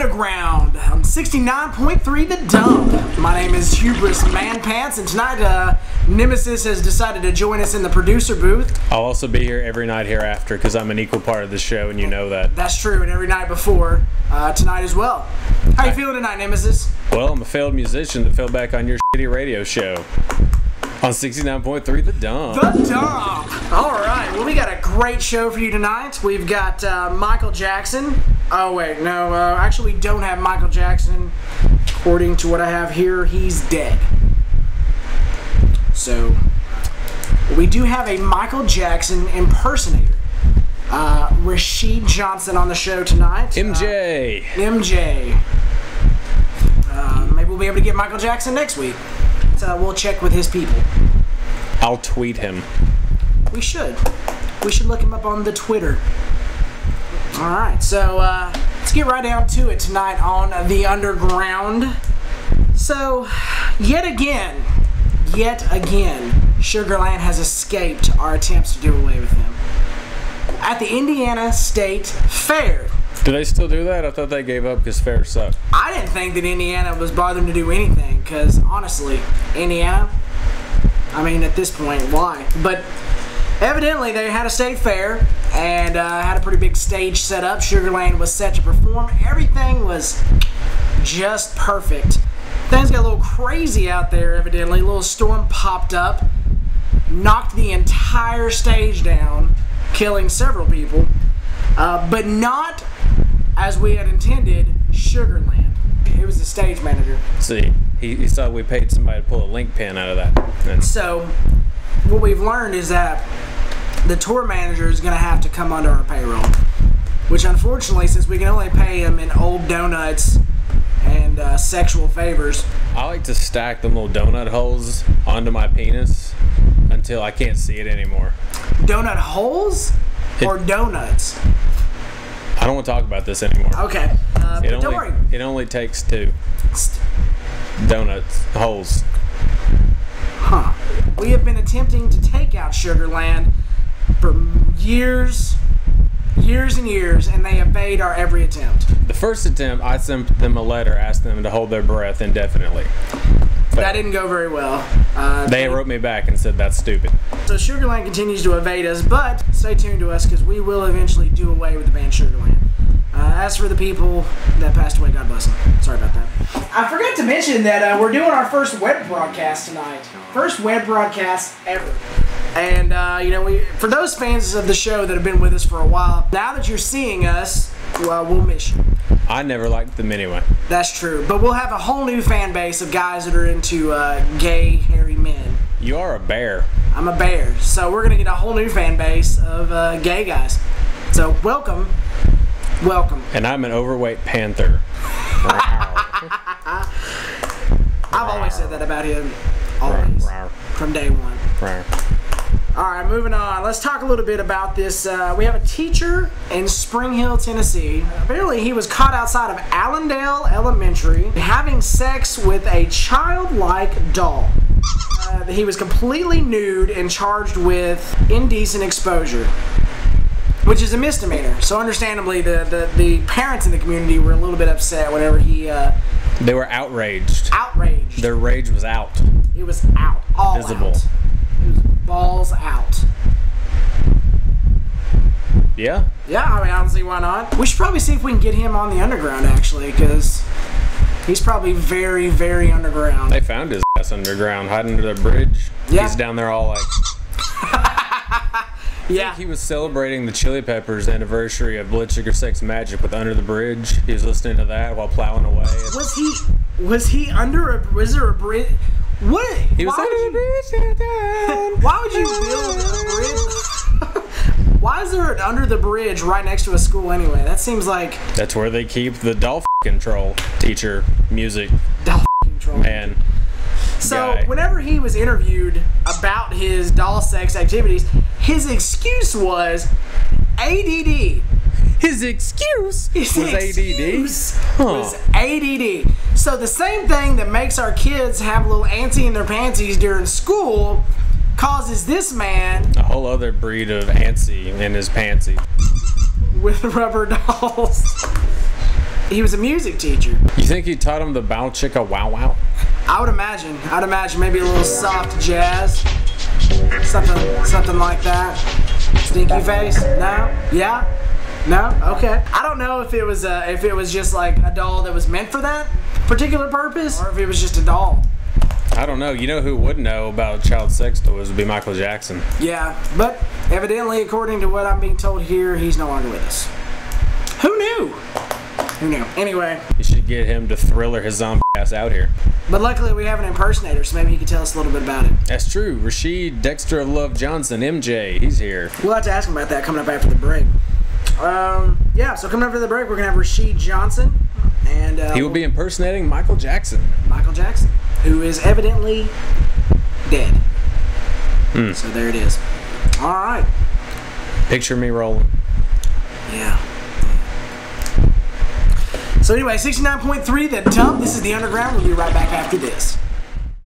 Underground on 69.3 The Dump. My name is Hubris Manpants, and tonight Nemesis has decided to join us in the producer booth. I'll also be here every night hereafter because I'm an equal part of the show, and you know that. That's true, and every night before tonight as well. How you feeling tonight, Nemesis? Well, I'm a failed musician that fell back on your shitty radio show on 69.3 The Dump. The Dump! Alright, well, we got a great show for you tonight. We've got Michael Jackson. Oh, wait, no, actually, we don't have Michael Jackson. According to what I have here, he's dead. So, we do have a Michael Jackson impersonator. Rashid Johnson on the show tonight. MJ. MJ. Maybe we'll be able to get Michael Jackson next week. So we'll check with his people. I'll tweet him. We should. We should look him up on the Twitter. Alright, so let's get right down to it tonight on The Underground. So, yet again, Sugarland has escaped our attempts to do away with him. At the Indiana State Fair. Do they still do that? I thought they gave up because fair sucked. I didn't think that Indiana was bothering to do anything, because honestly, Indiana, I mean, at this point, why? But evidently, they had a state fair and had a pretty big stage set up. Sugarland was set to perform. Everything was just perfect. Things got a little crazy out there, evidently. A little storm popped up, knocked the entire stage down, killing several people, but not as we had intended, Sugarland. It was the stage manager. See, he saw we paid somebody to pull a link pin out of that. And so, what we've learned is that the tour manager is going to have to come under our payroll. Which, unfortunately, since we can only pay him in old donuts and sexual favors. I like to stack them little donut holes onto my penis until I can't see it anymore. Donut holes? Or donuts? I don't want to talk about this anymore. Okay. But don't worry. It only takes two donuts holes. Huh. We have been attempting to take out Sugarland for years and years, and they evade our every attempt. The first attempt, I sent them a letter asking them to hold their breath indefinitely. But that didn't go very well. They wrote me back and said that's stupid. So Sugarland continues to evade us, but stay tuned to us because we will eventually do away with the band Sugarland. As for the people that passed away, God bless them. Sorry about that. I forgot to mention that we're doing our first web broadcast tonight. First web broadcast ever. And, you know, for those fans of the show that have been with us for a while, now that you're seeing us, well, we'll miss you. I never liked them anyway. That's true. But we'll have a whole new fan base of guys that are into gay, hairy men. You are a bear. I'm a bear. So we're going to get a whole new fan base of gay guys. So welcome. Welcome. And I'm an overweight panther. I've always said that about him. Always. From day one. Alright, moving on. Let's talk a little bit about this. We have a teacher in Spring Hill, Tennessee. Apparently, he was caught outside of Allendale Elementary having sex with a childlike doll. He was completely nude and charged with indecent exposure, which is a misdemeanor. So understandably, the parents in the community were a little bit upset whenever he... They were outraged. Outraged. Their rage was out. It was out. All visible. Out. It was balls out. Yeah? Yeah, I mean, I don't see why not. We should probably see if we can get him on the underground, actually, because he's probably very, very underground. They found his ass underground, hiding under the bridge. Yeah. He's down there all like... Yeah. He was celebrating the Chili Peppers anniversary of Blood Sugar Sex Magic with Under the Bridge. He was listening to that while plowing away. Was he under a... Was there a bridge? What? He was under the bridge. Why would you build a bridge? Why is there an under the bridge right next to a school anyway? That seems like... That's where they keep the doll control teacher music. Doll control. Man. So, guy. whenever he was interviewed about his doll sex activities, his excuse was ADD. His excuse was ADD? Was ADD. So the same thing that makes our kids have a little antsy in their panties during school causes this man... A whole other breed of antsy in his pantsy. With rubber dolls. He was a music teacher. You think he taught him the bow chicka wow wow? I would imagine. I'd imagine maybe a little soft jazz. Something like that. Stinky face? No? Yeah? No? Okay. I don't know if it was just like a doll that was meant for that particular purpose, or if it was just a doll. I don't know. You know who would know about child sex toys would be Michael Jackson. Yeah, but evidently, according to what I'm being told here, he's no longer with us. Who knew? Who knew? Anyway. You should get him to Thriller his zombie ass out here. But luckily we have an impersonator, so maybe he can tell us a little bit about it. That's true. Rashid Dexter of Love Johnson, MJ, he's here. We'll have to ask him about that coming up after the break. Yeah, so coming up after the break, we're going to have Rashid Johnson. And he will be impersonating Michael Jackson. Michael Jackson, who is evidently dead. So there it is. All right. Picture me rolling. Yeah. So anyway, 69.3, The Dump. This is The Underground. We'll be right back after this.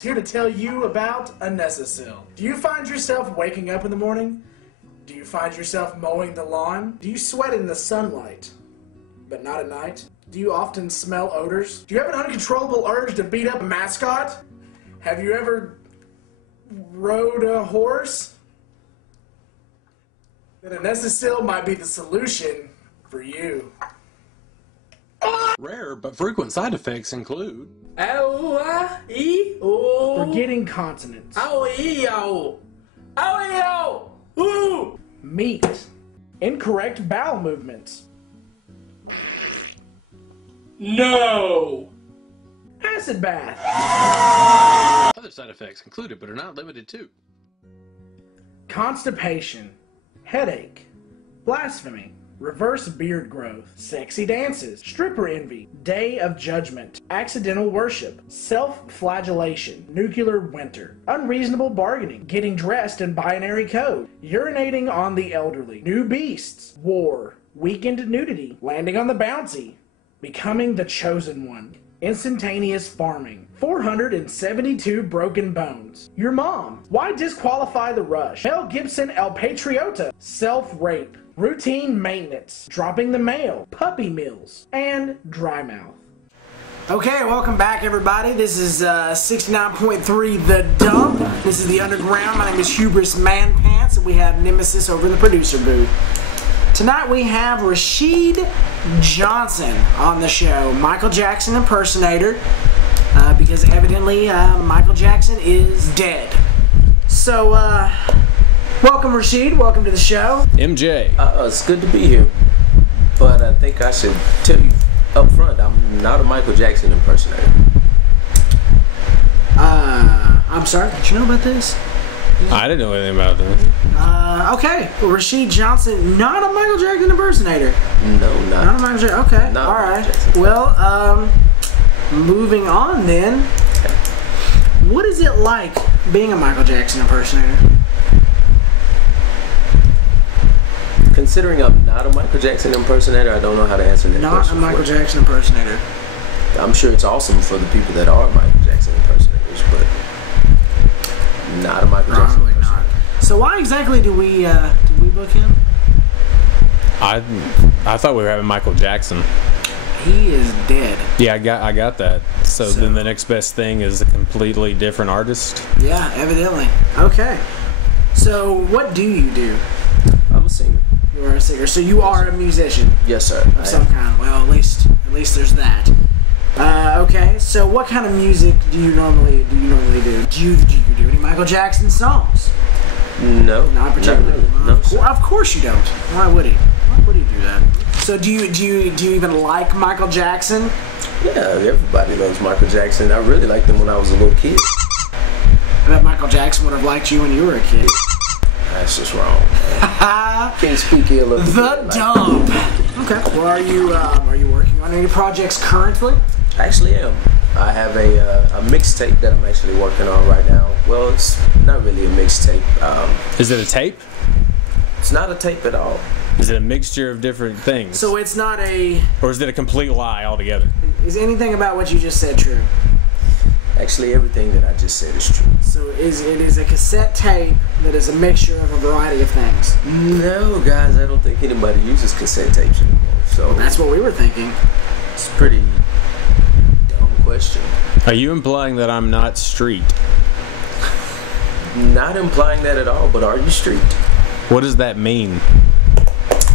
Here to tell you about Anessasil. Do you find yourself waking up in the morning? Do you find yourself mowing the lawn? Do you sweat in the sunlight, but not at night? Do you often smell odors? Do you have an uncontrollable urge to beat up a mascot? Have you ever rode a horse? Then Anessasil might be the solution for you. Rare but frequent side effects include Forgetting consonants. Meat. Incorrect bowel movements. no. Acid bath. Other side effects included but are not limited to Constipation. Headache. Blasphemy. Reverse beard growth. Sexy dances. Stripper envy. Day of judgment. Accidental worship. Self-flagellation. Nuclear winter. Unreasonable bargaining. Getting dressed in binary code. Urinating on the elderly. New beasts. War. Weekend nudity. Landing on the bouncy. Becoming the chosen one. Instantaneous farming. 472 broken bones. Your mom. Why disqualify the rush? Mel Gibson El Patriota. Self-rape. Routine maintenance. Dropping the mail. Puppy mills. And dry mouth. Okay, welcome back everybody. This is 69.3 The Dump. This is The Underground. My name is Hubris Manpants, and we have Nemesis over in the producer booth. Tonight we have Rashid Johnson on the show, Michael Jackson impersonator, because evidently Michael Jackson is dead. So, welcome Rashid, welcome to the show. MJ. It's good to be here, but I think I should tell you up front, I'm not a Michael Jackson impersonator. I'm sorry, did you know about this? I didn't know anything about that. Okay, well, Rashid Johnson, not a Michael Jackson impersonator. No, Not a Michael Jackson, okay, Not alright. Jackson. Well, moving on then, what is it like being a Michael Jackson impersonator? Considering I'm not a Michael Jackson impersonator, I don't know how to answer that Not question. a Michael Jackson impersonator. I'm sure it's awesome for the people that are Michael Jackson impersonators, but not a Michael Jackson Probably impersonator. not. So why exactly do we book him? I thought we were having Michael Jackson. He is dead. Yeah, I got that. So then the next best thing is a completely different artist. Yeah, evidently. Okay. So what do you do? I'm a singer. You are a singer. So you are a musician Yes, sir. of some kind. Well, at least there's that. Okay. So what kind of music do you normally do? Do you do any Michael Jackson songs? No. Not particularly. Really. No, sir. Of course you don't. Why would he? Why would he do that? So do you even like Michael Jackson? Yeah, everybody loves Michael Jackson. I really liked him when I was a little kid. I bet Michael Jackson would have liked you when you were a kid. That's just wrong. Can't speak ill of The Dump. Okay. Well, are you working on any projects currently? I actually am. I have a mixtape that I'm actually working on right now. Well, it's not really a mixtape. Is it a tape? It's not a tape at all. Is it a mixture of different things? So it's not a... Or is it a complete lie altogether? Is anything about what you just said true? Actually, everything that I just said is true. So it is a cassette tape that is a mixture of a variety of things. No, guys, I don't think anybody uses cassette tapes anymore. So That's what we were thinking. It's a pretty dumb question. Are you implying that I'm not street? Not implying that at all, but are you street? What does that mean?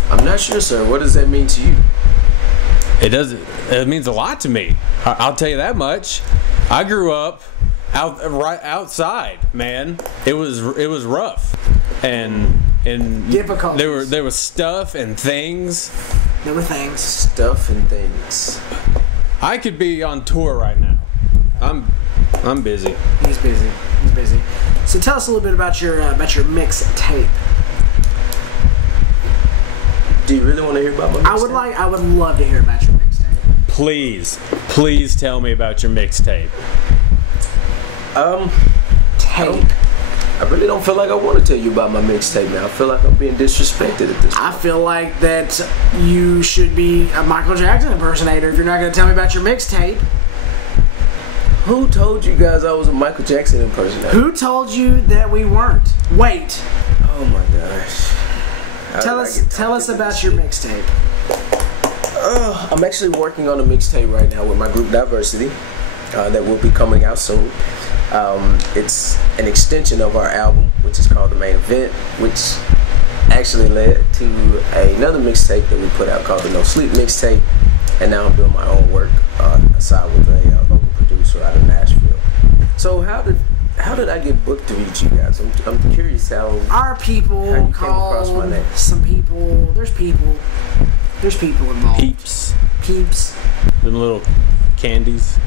I'm not sure, sir. What does that mean to you? It means a lot to me. I'll tell you that much. I grew up right outside, man. It was rough, and Difficult. There was stuff and things. There were things. Stuff and things. I could be on tour right now. I'm busy. He's busy. He's busy. So tell us a little bit about your mixtape. Do you really want to hear about my mixtape? I would love to hear about your mixtape. Please tell me about your mixtape. Tape. I really don't feel like I want to tell you about my mixtape now. I feel like I'm being disrespected at this point. I feel like that you should be a Michael Jackson impersonator if you're not going to tell me about your mixtape. Who told you guys I was a Michael Jackson impersonator? Who told you that we weren't? Wait. Oh my gosh. Tell us about your mixtape. I'm actually working on a mixtape right now with my group Diversity that will be coming out soon. It's an extension of our album, which is called The Main Event, which actually led to another mixtape that we put out called the No Sleep mixtape. And now I'm doing my own work aside with a local producer out of Nashville. So how did I get booked to meet you guys? I'm curious how Our people how you came across my called name. some people. There's people involved. Peeps. Them little candies.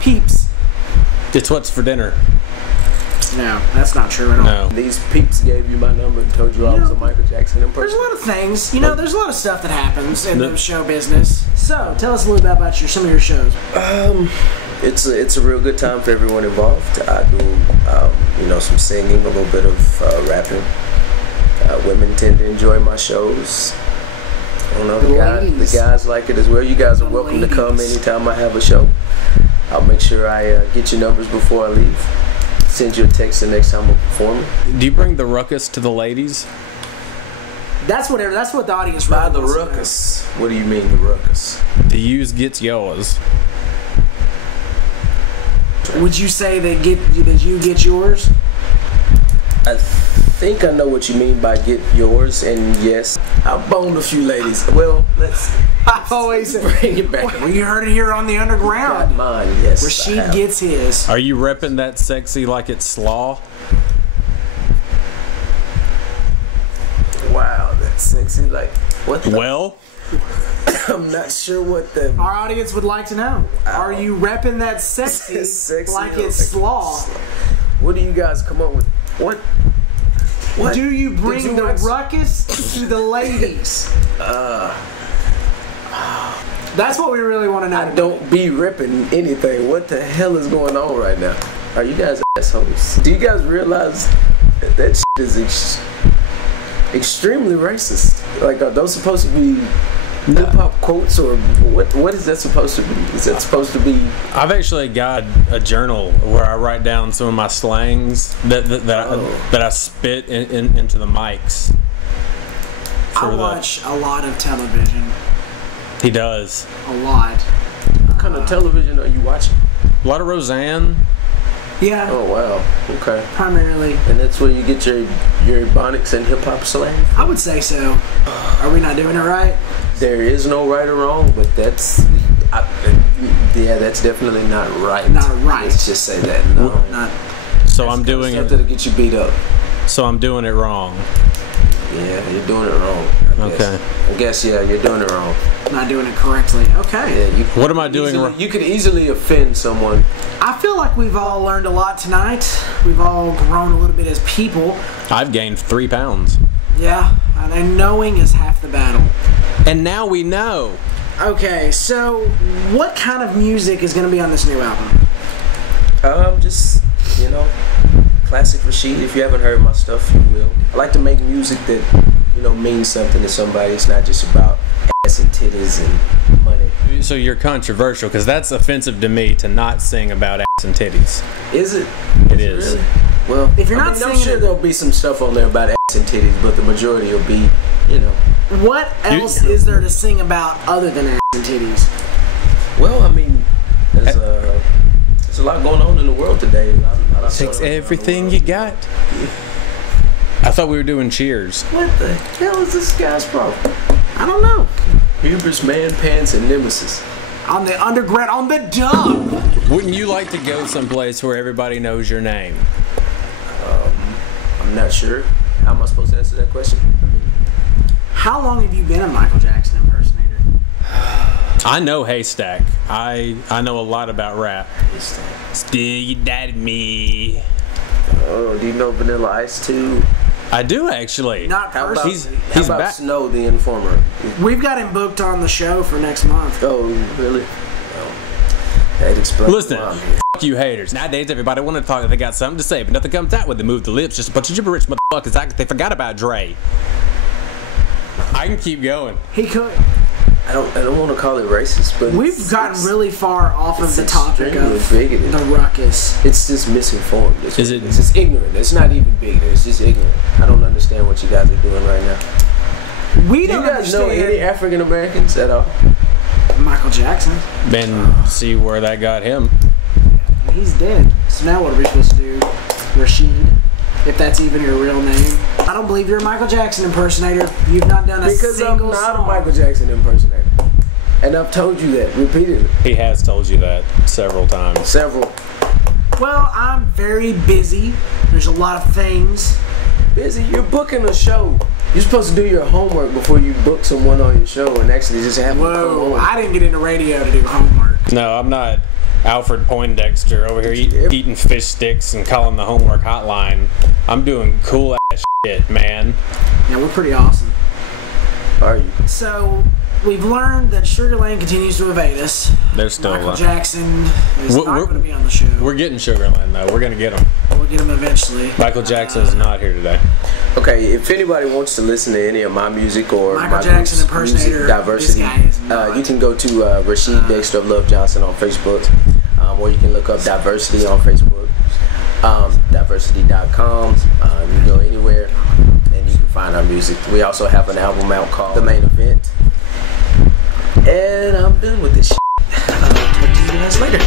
Peeps. It's what's for dinner. No, that's not true at all. No. These peeps gave you my number and told you I was a Michael Jackson There's a impersonator. lot of things, there's a lot of stuff that happens in the show business. So, tell us a little bit about some of your shows. It's a real good time for everyone involved. I do some singing, a little bit of rapping. Women tend to enjoy my shows. I don't know, the guys like it as well. You guys are welcome to come anytime I have a show. I'll make sure I get your numbers before I leave. Send you a text the next time I'm performing. Do you bring the ruckus to the ladies? That's what the audience By really the wants to know. ruckus, what do you mean the ruckus? The use gets yours. Would you say that you get yours? I think I know what you mean by get yours, and yes, I boned a few ladies. Well, let's I've always bring it back. Well, you heard it here on the underground. Got mine, yes. Rashid gets his. Are you repping that sexy like it's slaw? Wow, that's sexy. Like, what the? Well, I'm not sure what the. Our audience would like to know. Are you repping that sexy, Sexy like or it's like- slaw? What do you guys come up with? What? Do you bring Did you the watch- ruckus to the ladies? That's what we really want to know. Don't be ripping anything. What the hell is going on right now? Are you guys assholes? Do you guys realize that shit is extremely racist? Like, are those supposed to be hip hop quotes, or what is that supposed to be? Is that supposed to be? I've actually got a journal where I write down some of my slangs that I spit into the mics. I watch a lot of television. He does. A lot. What kind of television are you watching? A lot of Roseanne. Yeah, Oh wow, okay. primarily. And that's where you get your ebonics and hip hop slang. I would say so. Are we not doing it right? There is no right or wrong, but that's definitely not right. Not right. Let's just say that. No, Not. So I'm doing stuff it. that'll get you beat up. So I'm doing it wrong. Yeah, you're doing it wrong. Okay. I guess yeah, you're doing it wrong. Not doing it correctly. Okay. Yeah, What am I doing wrong? You could easily offend someone. I feel like we've all learned a lot tonight. We've all grown a little bit as people. I've gained 3 pounds. Yeah, and knowing is half the battle. And now we know. Okay, so what kind of music is going to be on this new album? Just classic Rashid. If you haven't heard my stuff, you will. I like to make music that means something to somebody. It's not just about ass and titties and money. So you're controversial because that's offensive to me to not sing about ass and titties. Is it? It is. Really? Well, If you're not I'm singing sure it- there'll be some stuff on there about ass and titties, but the majority will be, What else is there to sing about other than ass and titties? Well, I mean, there's a lot going on in the world today. A lot of Takes stuff around the everything world. you got. I thought we were doing Cheers. What the hell is this guy's problem? I don't know. Hubris, Man Pants, and Nemesis. On the underground, on the dump. Wouldn't you like to go someplace where everybody knows your name? I'm not sure. How am I supposed to answer that question? How long have you been a Michael Jackson impersonator? I know Haystack. I know a lot about rap. Still, you died me. Oh, do you know Vanilla Ice too? I do actually. Not How about, personally. how He's about back. Snow the Informer? We've got him booked on the show for next month. Oh, really? Oh. That explains Listen, why I'm here. f*** you haters. Nowadays, everybody want to talk. They got something to say, but nothing comes out when they move the lips. Just a bunch of gibberish motherfuckers. They forgot about Dre. I can keep going. He could. I don't want to call it racist, but We've gotten really far off of it's the topic extremely of bigoted. the ruckus. It's just misinformed. It's Is it- It's just ignorant. It's not even bigoted. It's just ignorant. I don't understand what you guys are doing right now. We Do you don't guys know any understand African Americans at all? Michael Jackson. Then see where that got him. He's dead. So now what are we supposed to do? Rashid, if that's even your real name. I don't believe you're a Michael Jackson impersonator. You've not done a Because I'm single not a song. Michael Jackson impersonator. And I've told you that repeatedly. He has told you that several times. Several. Well, I'm very busy. There's a lot of things. Busy. You're booking a show. You're supposed to do your homework before you book someone on your show and actually just have them Whoa, come on. I didn't get into radio to do homework. No, I'm not Alfred Poindexter over here eating fish sticks and calling the homework hotline. I'm doing cool ass shit, man. Yeah, we're pretty awesome. Are you? So, we've learned that Sugar Land continues to evade us. They're still Michael Jackson is We're- not we're- going to be on the show. We're getting Sugarland though. We're gonna get him. We'll get him eventually. Michael Jackson is not here today. Okay, if anybody wants to listen to any of my music or Michael my Jackson group's impersonator, music, Diversity, this guy is not. you can go to Rashid Dexter of Love Johnson on Facebook, or you can look up Diversity on Facebook, diversity.com. You can go anywhere and you can find our music. We also have an album out called The Main Event. And I'm done with this shit. Talk to you guys later.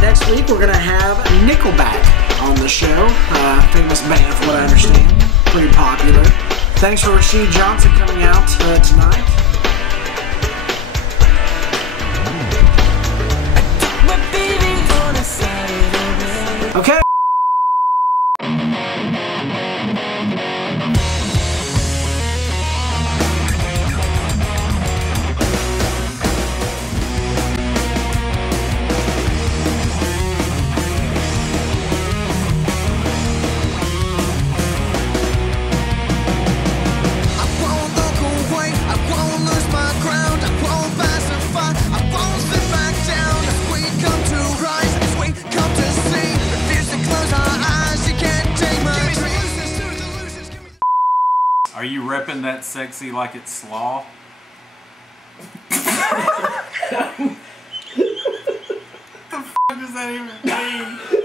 Next week we're gonna have Nickelback on the show. Famous band, from what I understand. Pretty popular. Thanks for Rashid Johnson coming out tonight. Okay. Are you repping that sexy like it's slaw? The fuck does that even mean?